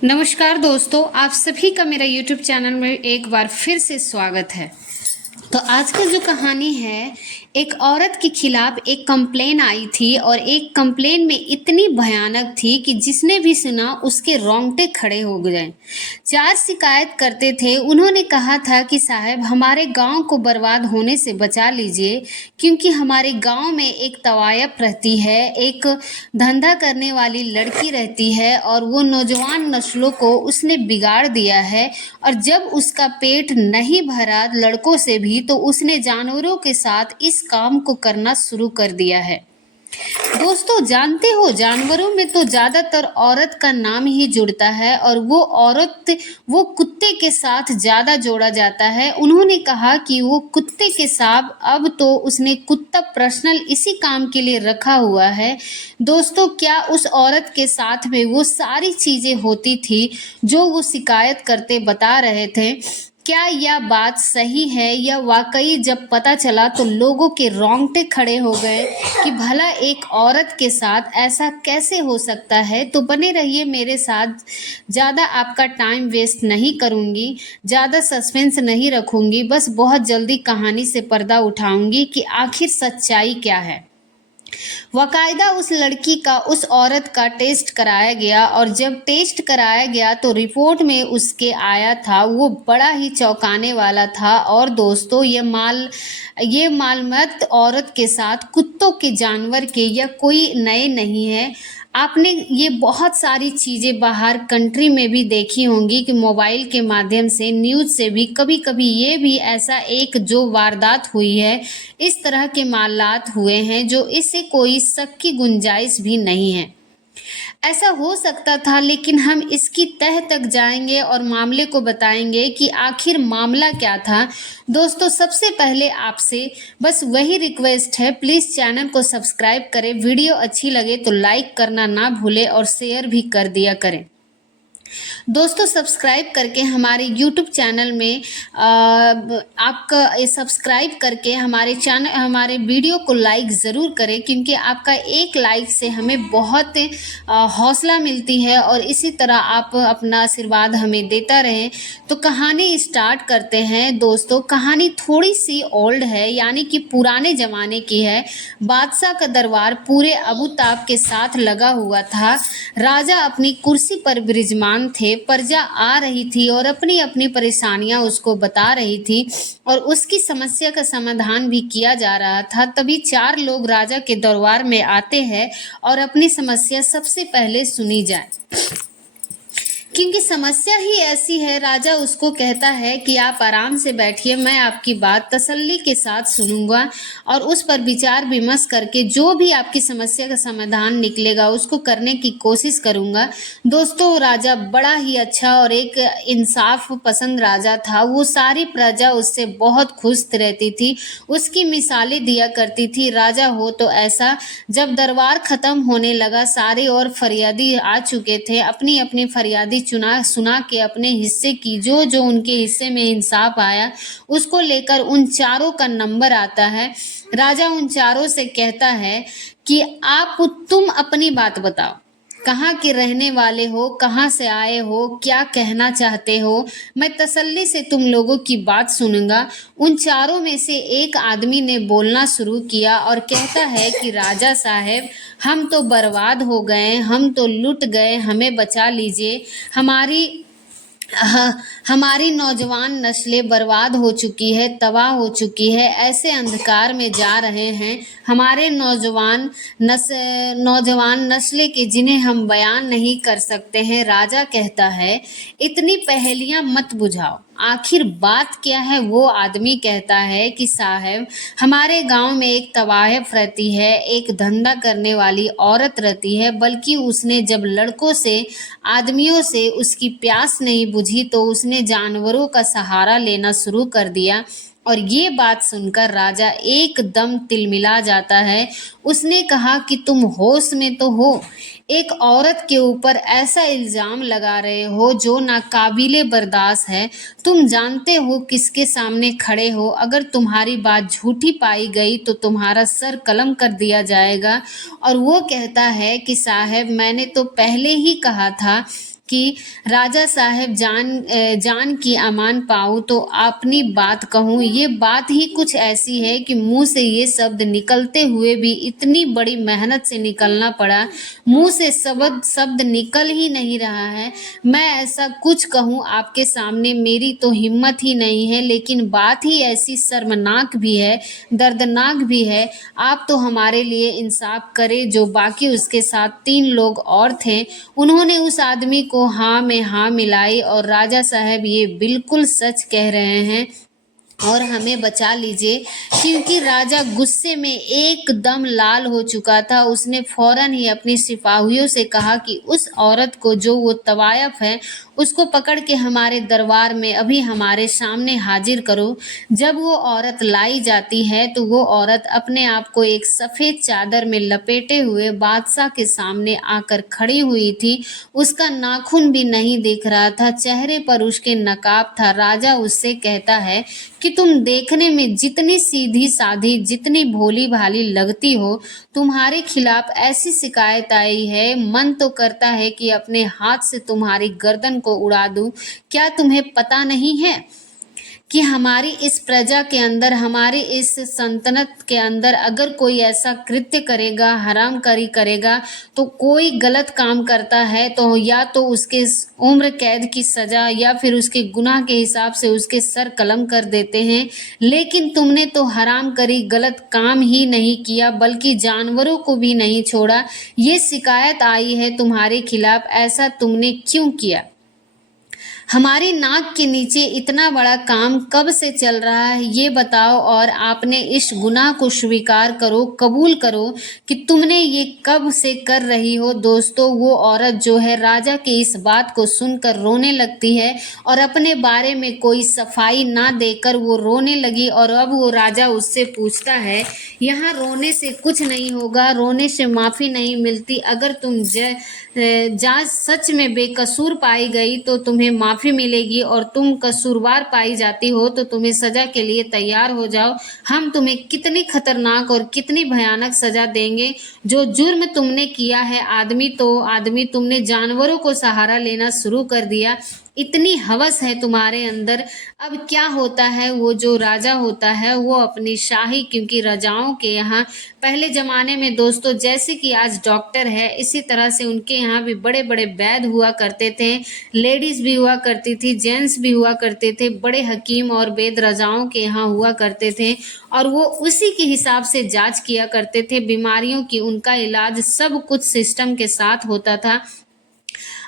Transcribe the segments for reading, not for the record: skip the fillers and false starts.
नमस्कार दोस्तों, आप सभी का मेरा YouTube चैनल में एक बार फिर से स्वागत है। तो आज की जो कहानी है, एक औरत के खिलाफ एक कंप्लेन आई थी और एक कंप्लेन में इतनी भयानक थी कि जिसने भी सुना उसके रोंगटे खड़े हो गए। 4 शिकायत करते थे। उन्होंने कहा था कि साहब हमारे गांव को बर्बाद होने से बचा लीजिए, क्योंकि हमारे गांव में एक तवायफ रहती है, एक धंधा करने वाली लड़की रहती है और वो नौजवान नस्लों को उसने बिगाड़ दिया है। और जब उसका पेट नहीं भरा लड़कों से भी, तो उसने जानवरों के साथ इस काम को करना शुरू कर दिया है। दोस्तों, जानते हो जानवरों में तो ज्यादातर औरत का नाम ही जुड़ता है और वो कुत्ते के साथ ज्यादा जोड़ा जाता है। उन्होंने कहा कि वो कुत्ते के साथ अब तो उसने कुत्ता पर्सनल इसी काम के लिए रखा हुआ है। दोस्तों, क्या उस औरत के साथ में वो सारी चीजें होती थी जो वो शिकायत करते बता रहे थे? क्या यह बात सही है या वाकई जब पता चला तो लोगों के रोंगटे खड़े हो गए कि भला एक औरत के साथ ऐसा कैसे हो सकता है? तो बने रहिए मेरे साथ। ज़्यादा आपका टाइम वेस्ट नहीं करूँगी, ज़्यादा सस्पेंस नहीं रखूँगी, बस बहुत जल्दी कहानी से पर्दा उठाऊँगी कि आखिर सच्चाई क्या है। बाकायदा उस लड़की का, उस औरत का टेस्ट कराया गया और जब टेस्ट कराया गया तो रिपोर्ट में उसके आया था, वो बड़ा ही चौंकाने वाला था। और दोस्तों, ये मालूमात औरत के साथ कुत्तों के, जानवर के या कोई नए नहीं है। आपने ये बहुत सारी चीज़ें बाहर कंट्री में भी देखी होंगी कि मोबाइल के माध्यम से, न्यूज़ से भी कभी-कभी ये भी ऐसा एक जो वारदात हुई है, इस तरह के मामलात हुए हैं जो इससे कोई शक की गुंजाइश भी नहीं है। ऐसा हो सकता था, लेकिन हम इसकी तह तक जाएंगे और मामले को बताएंगे कि आखिर मामला क्या था। दोस्तों, सबसे पहले आपसे बस वही रिक्वेस्ट है, प्लीज़ चैनल को सब्सक्राइब करें, वीडियो अच्छी लगे तो लाइक करना ना भूलें और शेयर भी कर दिया करें। दोस्तों, सब्सक्राइब करके हमारे YouTube चैनल में आपका सब्सक्राइब करके हमारे वीडियो को लाइक ज़रूर करें, क्योंकि आपका एक लाइक से हमें बहुत हौसला मिलती है और इसी तरह आप अपना आशीर्वाद हमें देता रहें। तो कहानी स्टार्ट करते हैं। दोस्तों, कहानी थोड़ी सी ओल्ड है, यानी कि पुराने ज़माने की है। बादशाह का दरबार पूरे अबूताब के साथ लगा हुआ था। राजा अपनी कुर्सी पर विराजमान थे। प्रजा आ रही थी और अपनी अपनी परेशानियां उसको बता रही थी और उसकी समस्या का समाधान भी किया जा रहा था। तभी 4 लोग राजा के दरबार में आते हैं और अपनी समस्या सबसे पहले सुनी जाए, क्योंकि समस्या ही ऐसी है। राजा उसको कहता है कि आप आराम से बैठिए, मैं आपकी बात तसल्ली के साथ सुनूंगा और उस पर विचार विमर्श करके जो भी आपकी समस्या का समाधान निकलेगा उसको करने की कोशिश करूंगा। दोस्तों, राजा बड़ा ही अच्छा और एक इंसाफ पसंद राजा था। वो सारी प्रजा उससे बहुत खुश रहती थी, उसकी मिसालें दिया करती थी। राजा हो तो ऐसा। जब दरबार खत्म होने लगा, सारे और फरियादी आ चुके थे। अपनी अपनी फरियादी सुना के अपने हिस्से की, जो जो उनके हिस्से में इंसाफ आया उसको लेकर उन चारों का नंबर आता है। राजा उन चारों से कहता है कि तुम अपनी बात बताओ, कहाँ के रहने वाले हो, कहाँ से आए हो, क्या कहना चाहते हो? मैं तसल्ली से तुम लोगों की बात सुनूंगा। उन चारों में से एक आदमी ने बोलना शुरू किया और कहता है कि राजा साहब, हम तो बर्बाद हो गए, हम तो लुट गए, हमें बचा लीजिए। हमारी नौजवान नस्लें बर्बाद हो चुकी है, तबाह हो चुकी है, ऐसे अंधकार में जा रहे हैं। हमारे नौजवान नस्लें के जिन्हें हम बयान नहीं कर सकते हैं। राजा कहता है, इतनी पहेलियां मत बुझाओ, आखिर बात क्या है? वो आदमी कहता है कि साहब, हमारे गांव में एक तवायफ रहती है, एक धंधा करने वाली औरत रहती है, बल्कि उसने जब लड़कों से, आदमियों से उसकी प्यास नहीं बुझी तो उसने जानवरों का सहारा लेना शुरू कर दिया। और ये बात सुनकर राजा एकदम तिलमिला जाता है। उसने कहा कि तुम होश में तो हो? एक औरत के ऊपर ऐसा इल्ज़ाम लगा रहे हो जो नाकाबिले बर्दाश्त है। तुम जानते हो किसके सामने खड़े हो। अगर तुम्हारी बात झूठी पाई गई तो तुम्हारा सर कलम कर दिया जाएगा। और वो कहता है कि साहब, मैंने तो पहले ही कहा था कि राजा साहब जान की अमान पाऊँ तो अपनी बात कहूँ। ये बात ही कुछ ऐसी है कि मुंह से ये शब्द निकलते हुए भी इतनी बड़ी मेहनत से निकलना पड़ा, मुंह से शब्द निकल ही नहीं रहा है। मैं ऐसा कुछ कहूँ आपके सामने मेरी तो हिम्मत ही नहीं है, लेकिन बात ही ऐसी शर्मनाक भी है, दर्दनाक भी है। आप तो हमारे लिए इंसाफ करें। जो बाकी उसके साथ 3 लोग और थे, उन्होंने उस आदमी को हाँ में हाँ मिलाई और राजा साहब ये बिल्कुल सच कह रहे हैं और हमें बचा लीजिए, क्योंकि राजा गुस्से में एकदम लाल हो चुका था। उसने फौरन ही अपनी सिपाहियों से कहा कि उस औरत को, जो वो तवायफ है, उसको पकड़ के हमारे दरबार में अभी हमारे सामने हाजिर करो। जब वो औरत लाई जाती है तो वो औरत अपने आप को एक सफ़ेद चादर में लपेटे हुए बादशाह के सामने आकर खड़ी हुई थी। उसका नाखून भी नहीं दिख रहा था, चेहरे पर उसके नकाब था। राजा उससे कहता है कि तुम देखने में जितनी सीधी साधी, जितनी भोली भाली लगती हो, तुम्हारे खिलाफ ऐसी शिकायत आई है, मन तो करता है कि अपने हाथ से तुम्हारी गर्दन को उड़ा दूं। क्या तुम्हें पता नहीं है कि हमारी इस प्रजा के अंदर, हमारी इस सल्तनत के अंदर अगर कोई ऐसा कृत्य करेगा, हरामकारी करेगा, तो कोई गलत काम करता है तो या तो उसके उम्र कैद की सज़ा या फिर उसके गुनाह के हिसाब से उसके सर कलम कर देते हैं। लेकिन तुमने तो हरामकारी, गलत काम ही नहीं किया, बल्कि जानवरों को भी नहीं छोड़ा। ये शिकायत आई है तुम्हारे खिलाफ, ऐसा तुमने क्यों किया? हमारी नाक के नीचे इतना बड़ा काम कब से चल रहा है, ये बताओ, और आपने इस गुनाह को स्वीकार करो, कबूल करो कि तुमने ये कब से कर रही हो। दोस्तों, वो औरत जो है राजा की इस बात को सुनकर रोने लगती है और अपने बारे में कोई सफाई ना देकर वो रोने लगी। और अब वो राजा उससे पूछता है, यहाँ रोने से कुछ नहीं होगा, रोने से माफ़ी नहीं मिलती। अगर तुम जांच सच में बेकसूर पाई गई तो तुम्हें माफ़ी मिलेगी, और तुम कसूरवार पाई जाती हो तो तुम्हें सज़ा के लिए तैयार हो जाओ। हम तुम्हें कितनी खतरनाक और कितनी भयानक सज़ा देंगे। जो जुर्म तुमने किया है, आदमी तुमने जानवरों को सहारा लेना शुरू कर दिया। इतनी हवस है तुम्हारे अंदर। अब क्या होता है, वो जो राजा होता है वो अपनी शाही, क्योंकि राजाओं के यहाँ पहले ज़माने में दोस्तों, जैसे कि आज डॉक्टर है, इसी तरह से उनके यहाँ भी बड़े बड़े वैद्य हुआ करते थे, लेडीज़ भी हुआ करती थी, जेंट्स भी हुआ करते थे। बड़े हकीम और वैद्य राजाओं के यहाँ हुआ करते थे और वो उसी के हिसाब से जांच किया करते थे बीमारियों की। उनका इलाज सब कुछ सिस्टम के साथ होता था,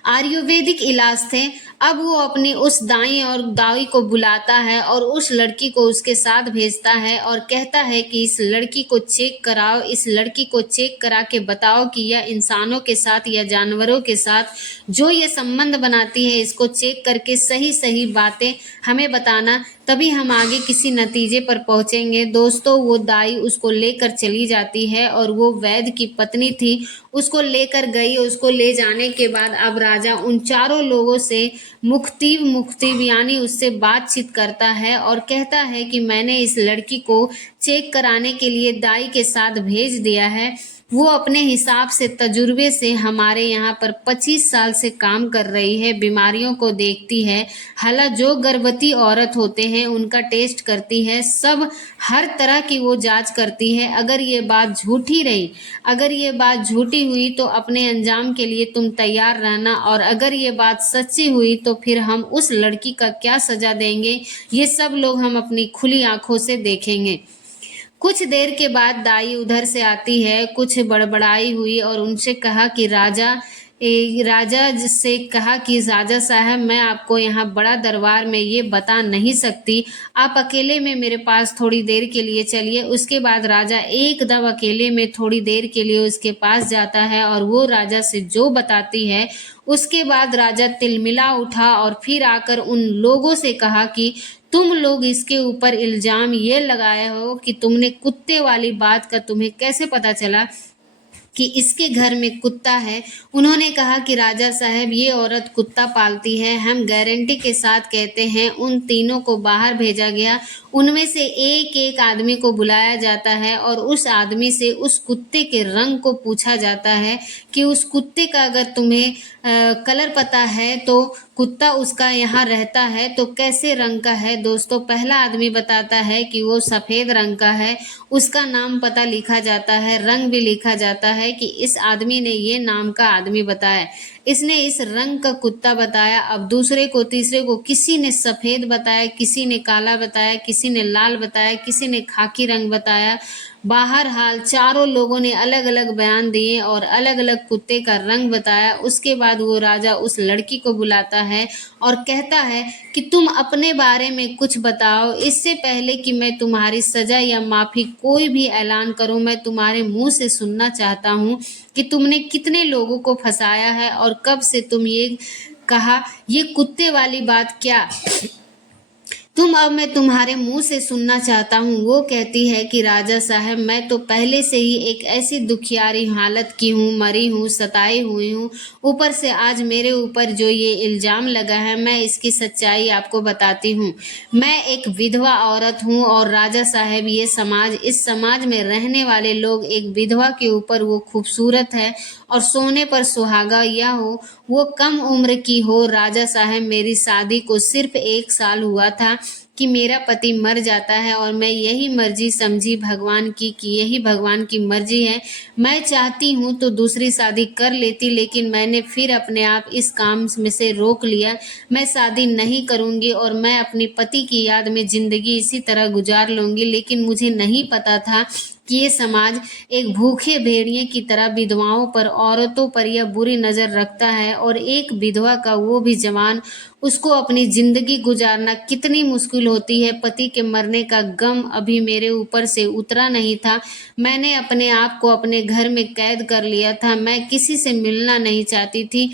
आयुर्वेदिक इलाज थे। अब वो अपनी उस दाई और दाई को बुलाता है और उस लड़की को उसके साथ भेजता है और कहता है कि इस लड़की को चेक कराओ, इस लड़की को चेक करा के बताओ कि यह इंसानों के साथ या जानवरों के साथ जो ये संबंध बनाती है, इसको चेक करके सही सही बातें हमें बताना, तभी हम आगे किसी नतीजे पर पहुंचेंगे। दोस्तों, वो दाई उसको लेकर चली जाती है और वो वैद्य की पत्नी थी, उसको लेकर गई। उसको ले जाने के बाद अब राजा उन चारों लोगों से मुख्तिव यानी उससे बातचीत करता है और कहता है कि मैंने इस लड़की को चेक कराने के लिए दाई के साथ भेज दिया है। वो अपने हिसाब से, तजुर्बे से हमारे यहाँ पर 25 साल से काम कर रही है, बीमारियों को देखती है। हालांकि जो गर्भवती औरत होते हैं उनका टेस्ट करती है, सब हर तरह की वो जांच करती है। अगर ये बात झूठी रही, अगर ये बात झूठी हुई तो अपने अंजाम के लिए तुम तैयार रहना, और अगर ये बात सच्ची हुई तो फिर हम उस लड़की का क्या सजा देंगे, ये सब लोग हम अपनी खुली आंखों से देखेंगे। कुछ देर के बाद दाई उधर से आती है, कुछ बड़बड़ाई हुई और उनसे कहा कि राजा से कहा कि राजा साहब, मैं आपको यहाँ बड़ा दरबार में ये बता नहीं सकती, आप अकेले में मेरे पास थोड़ी देर के लिए चलिए। उसके बाद राजा एकदम अकेले में थोड़ी देर के लिए उसके पास जाता है और वो राजा से जो बताती है, उसके बाद राजा तिलमिला उठा और फिर आकर उन लोगों से कहा कि तुम लोग इसके ऊपर इल्जाम ये लगाए हो कि तुमने कुत्ते वाली बात का तुम्हें कैसे पता चला? कि इसके घर में कुत्ता है। उन्होंने कहा कि राजा साहब, ये औरत कुत्ता पालती है, हम गारंटी के साथ कहते हैं। उन तीनों को बाहर भेजा गया। उनमें से एक एक आदमी को बुलाया जाता है और उस आदमी से उस कुत्ते के रंग को पूछा जाता है कि उस कुत्ते का अगर तुम्हें कलर पता है तो कुत्ता उसका यहाँ रहता है तो कैसे रंग का है। दोस्तों, पहला आदमी बताता है कि वो सफ़ेद रंग का है। उसका नाम पता लिखा जाता है, रंग भी लिखा जाता है कि इस आदमी ने ये नाम का आदमी बताया, इसने इस रंग का कुत्ता बताया। अब दूसरे को, तीसरे को, किसी ने सफ़ेद बताया, किसी ने काला बताया, किसी ने लाल बताया, किसी ने खाकी रंग बताया। बहरहाल चारों लोगों ने अलग अलग बयान दिए और अलग अलग कुत्ते का रंग बताया। उसके बाद वो राजा उस लड़की को बुलाता है और कहता है कि तुम अपने बारे में कुछ बताओ। इससे पहले कि मैं तुम्हारी सज़ा या माफ़ी कोई भी ऐलान करूं, मैं तुम्हारे मुंह से सुनना चाहता हूं कि तुमने कितने लोगों को फंसाया है और कब से तुम ये कहा। ये कुत्ते वाली बात क्या अब मैं तुम्हारे मुंह से सुनना चाहता हूँ। वो कहती है कि राजा साहब, मैं तो पहले से ही एक ऐसी दुखियारी हालत की हूँ, मरी हूँ, सताई हुई हूँ। ऊपर से आज मेरे ऊपर जो ये इल्ज़ाम लगा है, मैं इसकी सच्चाई आपको बताती हूँ। मैं एक विधवा औरत हूँ और राजा साहब, ये समाज, इस समाज में रहने वाले लोग एक विधवा के ऊपर वो खूबसूरत है और सोने पर सुहागा या हो, वो कम उम्र की हो। राजा साहब, मेरी शादी को सिर्फ 1 साल हुआ था कि मेरा पति मर जाता है और मैं यही मर्जी समझी भगवान की कि यही भगवान की मर्जी है। मैं चाहती हूँ तो दूसरी शादी कर लेती, लेकिन मैंने फिर अपने आप इस काम में से रोक लिया। मैं शादी नहीं करूँगी और मैं अपने पति की याद में ज़िंदगी इसी तरह गुजार लूँगी। लेकिन मुझे नहीं पता था कि ये समाज एक भूखे भेड़िए की तरह विधवाओं पर, औरतों पर यह बुरी नज़र रखता है और एक विधवा का, वो भी जवान, उसको अपनी ज़िंदगी गुजारना कितनी मुश्किल होती है। पति के मरने का गम अभी मेरे ऊपर से उतरा नहीं था। मैंने अपने आप को अपने घर में कैद कर लिया था। मैं किसी से मिलना नहीं चाहती थी,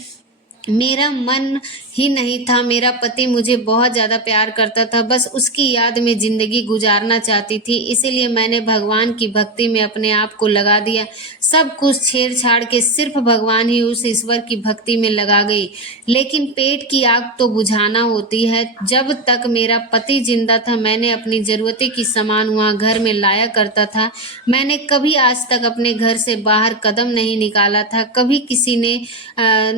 मेरा मन ही नहीं था। मेरा पति मुझे बहुत ज़्यादा प्यार करता था, बस उसकी याद में ज़िंदगी गुजारना चाहती थी। इसीलिए मैंने भगवान की भक्ति में अपने आप को लगा दिया। सब कुछ छेड़-छाड़ के सिर्फ भगवान ही उस ईश्वर की भक्ति में लगा गई। लेकिन पेट की आग तो बुझाना होती है। जब तक मेरा पति ज़िंदा था, मैंने अपनी ज़रूरतें की सामान वहाँ घर में लाया करता था। मैंने कभी आज तक अपने घर से बाहर कदम नहीं निकाला था, कभी किसी ने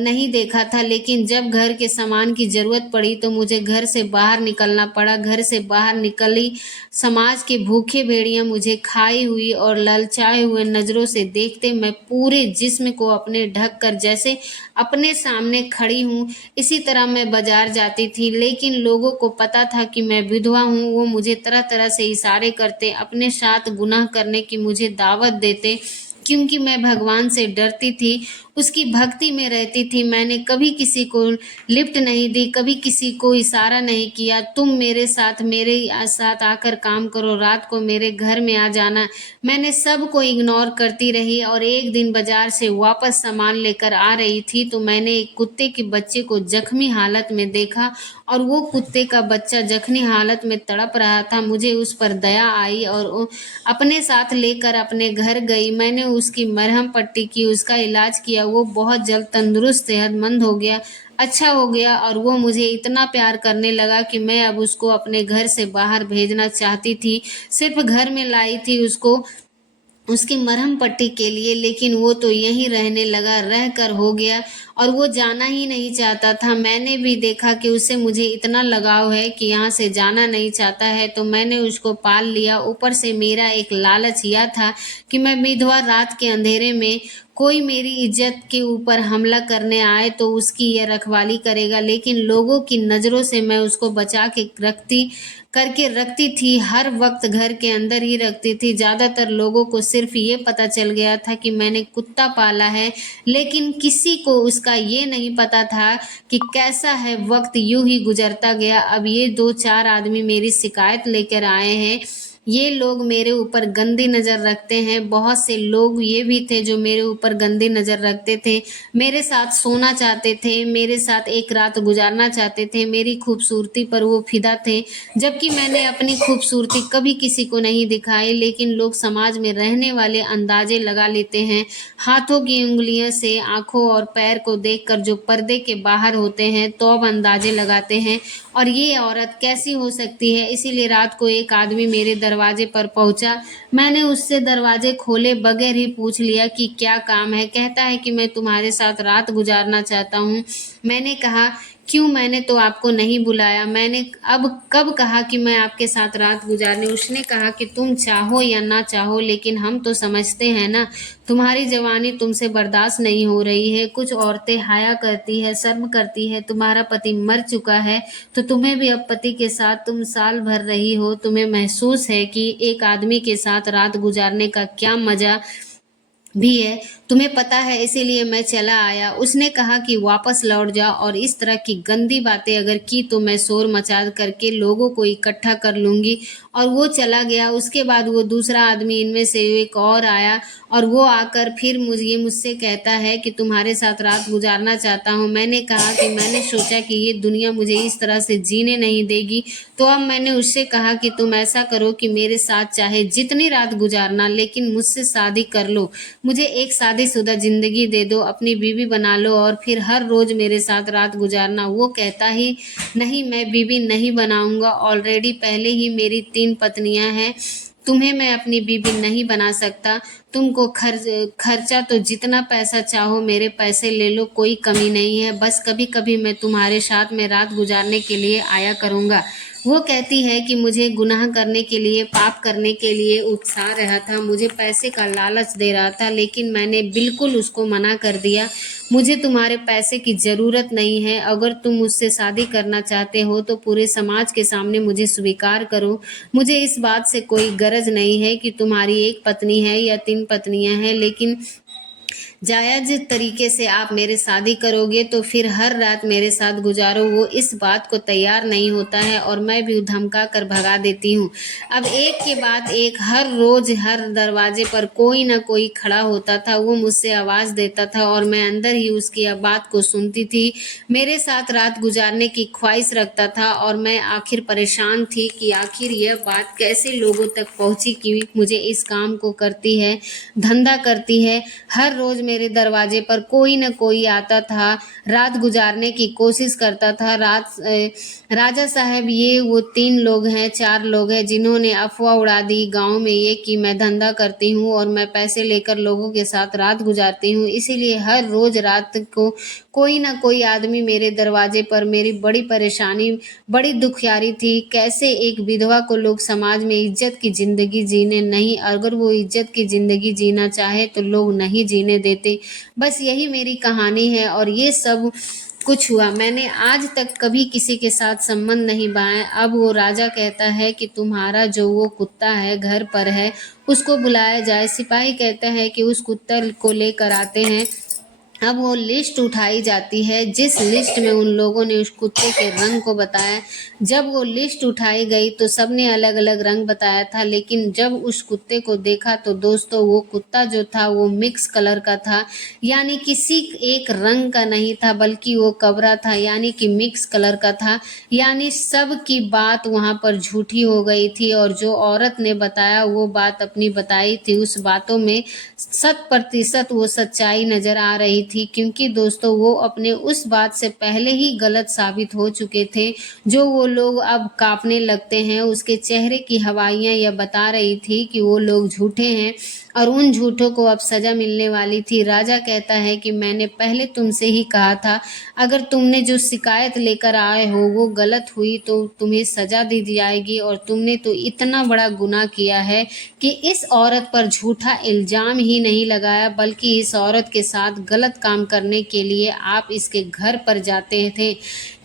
नहीं देखा था। लेकिन जब घर के सामान की ज़रूरत पड़ी तो मुझे घर से बाहर निकलना पड़ा। घर से बाहर निकली, समाज के भूखे भेड़िया मुझे खाई हुई और ललचाए हुए नज़रों से देखते, मैं पूरे जिस्म को अपने ढक कर जैसे अपने सामने खड़ी हूँ, इसी तरह मैं बाजार जाती थी। लेकिन लोगों को पता था कि मैं विधवा हूँ। वो मुझे तरह तरह से इशारे करते, अपने साथ गुनाह करने की मुझे दावत देते, क्योंकि मैं भगवान से डरती थी, उसकी भक्ति में रहती थी। मैंने कभी किसी को लिफ्ट नहीं दी, कभी किसी को इशारा नहीं किया, तुम मेरे साथ आकर काम करो, रात को मेरे घर में आ जाना। मैंने सबको इग्नोर करती रही और एक दिन बाजार से वापस सामान लेकर आ रही थी तो मैंने एक कुत्ते के बच्चे को जख्मी हालत में देखा और वो कुत्ते का बच्चा जख्मी हालत में तड़प रहा था। मुझे उस पर दया आई और अपने साथ लेकर अपने घर गई। मैंने उसकी मरहम पट्टी की, उसका इलाज किया। वो बहुत जल्द तंदुरुस्त, सेहतमंद हो गया, अच्छा हो गया और वो मुझे इतना प्यार करने लगा कि मैं अब उसको अपने घर से बाहर भेजना चाहती थी। सिर्फ घर में लाई थी उसको उसकी मरहम पट्टी के लिए, लेकिन वो तो यहीं रहने लगा, रह कर हो गया और वो जाना ही नहीं चाहता था। मैंने भी देखा कि उससे मुझे इतना लगाव है कि यहाँ से जाना नहीं चाहता है, तो मैंने उसको पाल लिया। ऊपर से मेरा एक लालच यह था कि मैं विधवा, रात के अंधेरे में कोई मेरी इज्जत के ऊपर हमला करने आए तो उसकी यह रखवाली करेगा। लेकिन लोगों की नज़रों से मैं उसको बचा के रखती थी, हर वक्त घर के अंदर ही रखती थी। ज़्यादातर लोगों को सिर्फ ये पता चल गया था कि मैंने कुत्ता पाला है, लेकिन किसी को उसका ये नहीं पता था कि कैसा है। वक्त यूं ही गुजरता गया। अब ये 2-4 आदमी मेरी शिकायत लेकर आए हैं। ये लोग मेरे ऊपर गंदी नज़र रखते हैं। बहुत से लोग ये भी थे जो मेरे ऊपर गंदी नज़र रखते थे, मेरे साथ सोना चाहते थे, मेरे साथ एक रात गुजारना चाहते थे, मेरी खूबसूरती पर वो फ़िदा थे, जबकि मैंने अपनी खूबसूरती कभी किसी को नहीं दिखाई। लेकिन लोग समाज में रहने वाले अंदाज़े लगा लेते हैं। हाथों की उँगलियों से आँखों और पैर को देखकर जो पर्दे के बाहर होते हैं, तो अब अंदाज़े लगाते हैं और ये औरत कैसी हो सकती है। इसीलिए रात को एक आदमी मेरे दरवाजे पर पहुंचा। मैंने उससे दरवाजे खोले बगैर ही पूछ लिया कि क्या काम है। कहता है कि मैं तुम्हारे साथ रात गुजारना चाहता हूँ। मैंने कहा क्यों, मैंने तो आपको नहीं बुलाया, मैंने अब कब कहा कि मैं आपके साथ रात गुजारने। उसने कहा कि तुम चाहो या ना चाहो, लेकिन हम तो समझते हैं ना, तुम्हारी जवानी तुमसे बर्दाश्त नहीं हो रही है। कुछ औरतें हाया करती है, शर्म करती है। तुम्हारा पति मर चुका है तो तुम्हें भी अब पति के साथ तुम साल भर रही हो, तुम्हें महसूस है कि एक आदमी के साथ रात गुजारने का क्या मजा भी है, तुम्हें पता है, इसीलिए मैं चला आया। उसने कहा कि वापस लौट जाओ और इस तरह की गंदी बातें अगर की तो मैं शोर मचा करके लोगों को इकट्ठा कर लूँगी। और वो चला गया। उसके बाद वो दूसरा आदमी, इनमें से एक और आया और वो आकर फिर मुझसे कहता है कि तुम्हारे साथ रात गुजारना चाहता हूँ। मैंने कहा कि मैंने सोचा कि ये दुनिया मुझे इस तरह से जीने नहीं देगी, तो अब मैंने उससे कहा कि तुम ऐसा करो कि मेरे साथ चाहे जितनी रात गुजारना, लेकिन मुझसे शादी कर लो। मुझे एक शादीशुदा ज़िंदगी दे दो, अपनी बीवी बना लो और फिर हर रोज़ मेरे साथ रात गुजारना। वो कहता ही नहीं, मैं बीवी नहीं बनाऊंगा, ऑलरेडी पहले ही मेरी 3 पत्नियां हैं, तुम्हें मैं अपनी बीवी नहीं बना सकता। तुमको खर्चा तो जितना पैसा चाहो मेरे पैसे ले लो, कोई कमी नहीं है, बस कभी कभी मैं तुम्हारे साथ में रात गुजारने के लिए आया करूँगा। वो कहती है कि मुझे गुनाह करने के लिए, पाप करने के लिए उकसा रहा था, मुझे पैसे का लालच दे रहा था, लेकिन मैंने बिल्कुल उसको मना कर दिया। मुझे तुम्हारे पैसे की ज़रूरत नहीं है। अगर तुम मुझसे शादी करना चाहते हो तो पूरे समाज के सामने मुझे स्वीकार करो। मुझे इस बात से कोई गरज नहीं है कि तुम्हारी एक पत्नी है या 3 पत्नियां हैं, लेकिन जायज़ तरीके से आप मेरे शादी करोगे तो फिर हर रात मेरे साथ गुजारो। वो इस बात को तैयार नहीं होता है और मैं भी धमका कर भगा देती हूँ। अब एक के बाद एक हर रोज़ हर दरवाजे पर कोई ना कोई खड़ा होता था। वो मुझसे आवाज़ देता था और मैं अंदर ही उसकी बात को सुनती थी। मेरे साथ रात गुजारने की ख्वाहिश रखता था और मैं आखिर परेशान थी कि आखिर यह बात कैसे लोगों तक पहुँची कि मुझे इस काम को करती है, धंधा करती है। हर रोज़ मेरे दरवाजे पर कोई न कोई आता था, रात गुजारने की कोशिश करता था। राजा साहब, ये वो 3 लोग हैं, 4 लोग हैं जिन्होंने अफवाह उड़ा दी गांव में ये कि मैं धंधा करती हूँ और मैं पैसे लेकर लोगों के साथ रात गुजारती हूँ। इसीलिए हर रोज रात को कोई ना कोई आदमी मेरे दरवाजे पर। मेरी बड़ी परेशानी, बड़ी दुखियारी थी। कैसे एक विधवा को लोग समाज में इज्जत की ज़िंदगी जीने नहीं, अगर वो इज्जत की ज़िंदगी जीना चाहे तो लोग नहीं जीने देते। बस यही मेरी कहानी है और ये सब कुछ हुआ। मैंने आज तक कभी किसी के साथ संबंध नहीं बनाया। अब वो राजा कहता है कि तुम्हारा जो वो कुत्ता है घर पर है, उसको बुलाया जाए। सिपाही कहते हैं कि उस कुत्ते को लेकर आते हैं। अब वो लिस्ट उठाई जाती है, जिस लिस्ट में उन लोगों ने उस कुत्ते के रंग को बताया। जब वो लिस्ट उठाई गई तो सबने अलग अलग रंग बताया था, लेकिन जब उस कुत्ते को देखा तो दोस्तों वो कुत्ता जो था वो मिक्स कलर का था, यानी किसी एक रंग का नहीं था, बल्कि वो कबरा था, यानी कि मिक्स कलर का था। यानी सब की बात वहाँ पर झूठी हो गई थी और जो औरत ने बताया वो बात अपनी बताई थी, उस बातों में 100% वो सच्चाई नज़र आ रही थी। क्योंकि दोस्तों वो अपने उस बात से पहले ही गलत साबित हो चुके थे। जो वो लोग अब कांपने लगते हैं, उसके चेहरे की हवाइयाँ यह बता रही थी कि वो लोग झूठे हैं और उन झूठों को अब सज़ा मिलने वाली थी। राजा कहता है कि मैंने पहले तुमसे ही कहा था, अगर तुमने जो शिकायत लेकर आए हो वो गलत हुई तो तुम्हें सज़ा दी जाएगी, और तुमने तो इतना बड़ा गुनाह किया है कि इस औरत पर झूठा इल्ज़ाम ही नहीं लगाया, बल्कि इस औरत के साथ गलत काम करने के लिए आप इसके घर पर जाते थे,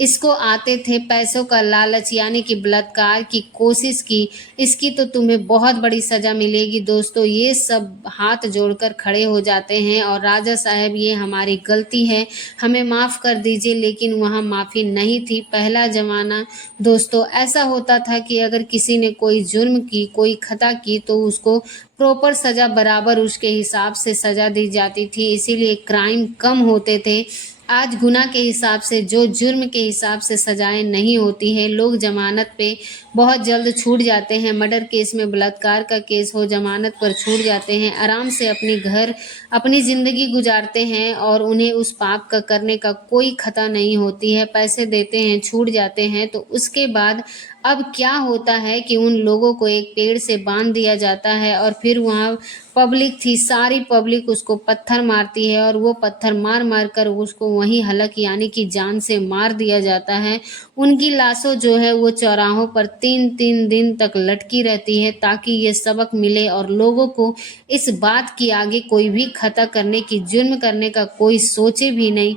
इसको आते थे, पैसों का लालच यानी कि बलात्कार की कोशिश की। इसकी तो तुम्हें बहुत बड़ी सज़ा मिलेगी। दोस्तों ये सब सब हाथ जोड़कर खड़े हो जाते हैं और राजा साहब ये हमारी गलती है, हमें माफ़ कर दीजिए, लेकिन वहाँ माफ़ी नहीं थी। पहला ज़माना दोस्तों ऐसा होता था कि अगर किसी ने कोई जुर्म की, कोई खता की तो उसको प्रॉपर सज़ा बराबर उसके हिसाब से सज़ा दी जाती थी, इसीलिए क्राइम कम होते थे। आज गुनाह के हिसाब से, जो जुर्म के हिसाब से सज़ाएँ नहीं होती हैं, लोग ज़मानत पे बहुत जल्द छूट जाते हैं। मर्डर केस में, बलात्कार का केस हो, ज़मानत पर छूट जाते हैं, आराम से अपनी घर, अपनी ज़िंदगी गुजारते हैं और उन्हें उस पाप का करने का कोई खता नहीं होती है। पैसे देते हैं, छूट जाते हैं। तो उसके बाद अब क्या होता है कि उन लोगों को एक पेड़ से बांध दिया जाता है और फिर वहाँ पब्लिक थी, सारी पब्लिक उसको पत्थर मारती है और वो पत्थर मार मार कर उसको वहीं हलक यानी कि जान से मार दिया जाता है। उनकी लाशों जो है वो चौराहों पर 3-3 दिन तक लटकी रहती है ताकि ये सबक मिले और लोगों को इस बात की आगे कोई भी खता करने की, जुर्म करने का कोई सोचे भी नहीं।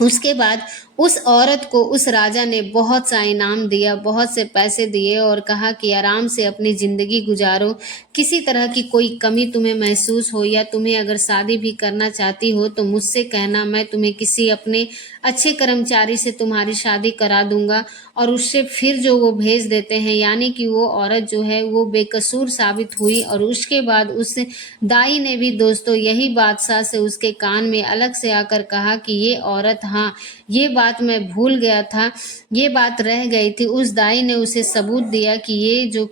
उसके बाद उस औरत को उस राजा ने बहुत सा इनाम दिया, बहुत से पैसे दिए और कहा कि आराम से अपनी ज़िंदगी गुजारो। किसी तरह की कोई कमी तुम्हें महसूस हो या तुम्हें अगर शादी भी करना चाहती हो तो मुझसे कहना, मैं तुम्हें किसी अपने अच्छे कर्मचारी से तुम्हारी शादी करा दूंगा। और उससे फिर जो वो भेज देते हैं, यानी कि वो औरत जो है वो बेकसूर साबित हुई। और उसके बाद उस दाई ने भी दोस्तों यही बादशाह से उसके कान में अलग से आकर कहा कि ये औरत, हाँ ये बात मैं भूल गया था, ये बात रह गई थी। उस दाई ने उसे सबूत दिया कि ये जो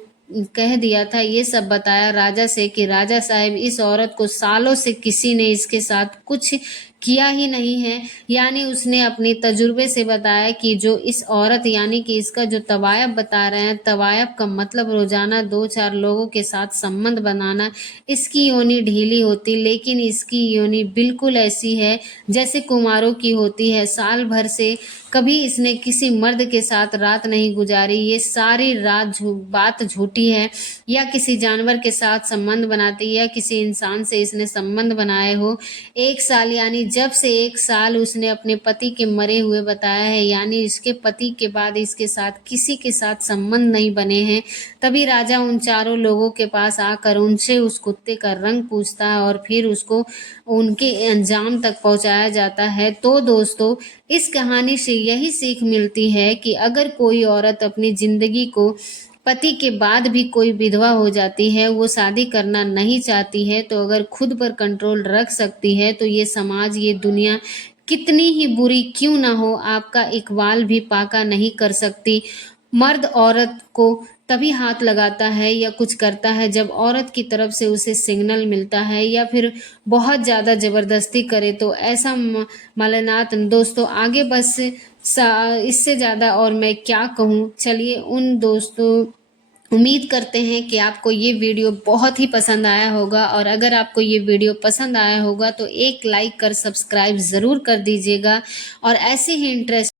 कह दिया था, ये सब बताया राजा से कि राजा साहब, इस औरत को सालों से किसी ने इसके साथ कुछ किया ही नहीं है। यानी उसने अपने तजुर्बे से बताया कि जो इस औरत, यानी कि इसका जो तवायफ बता रहे हैं, तवायफ का मतलब रोजाना 2-4 लोगों के साथ संबंध बनाना। इसकी योनि ढीली होती, लेकिन इसकी योनि बिल्कुल ऐसी है जैसे कुमारों की होती है। साल भर से कभी इसने किसी मर्द के साथ रात नहीं गुजारी। ये सारी रात बात झूठी है। या किसी जानवर के साथ संबंध बनाती है या किसी इंसान से इसने संबंध बनाए हो। 1 साल, यानी जब से 1 साल उसने अपने पति के मरे हुए बताया है, यानी इसके पति के बाद इसके साथ किसी के साथ संबंध नहीं बने हैं। तभी राजा उन चारों लोगों के पास आकर उनसे उस कुत्ते का रंग पूछता है और फिर उसको उनके अंजाम तक पहुंचाया जाता है। तो दोस्तों, इस कहानी से यही सीख मिलती है कि अगर कोई औरत अपनी जिंदगी को, पति के बाद भी कोई विधवा हो जाती है, वो शादी करना नहीं चाहती है, तो अगर खुद पर कंट्रोल रख सकती है तो ये समाज, ये दुनिया कितनी ही बुरी क्यों ना हो, आपका एक वाल भी पाका नहीं कर सकती। मर्द औरत को तभी हाथ लगाता है या कुछ करता है जब औरत की तरफ से उसे सिग्नल मिलता है या फिर बहुत ज़्यादा ज़बरदस्ती करे। तो ऐसा मलनात दोस्तों आगे बस इससे ज़्यादा और मैं क्या कहूँ। चलिए उन दोस्तों, उम्मीद करते हैं कि आपको ये वीडियो बहुत ही पसंद आया होगा और अगर आपको ये वीडियो पसंद आया होगा तो एक लाइक कर सब्सक्राइब ज़रूर कर दीजिएगा और ऐसे ही इंटरेस्ट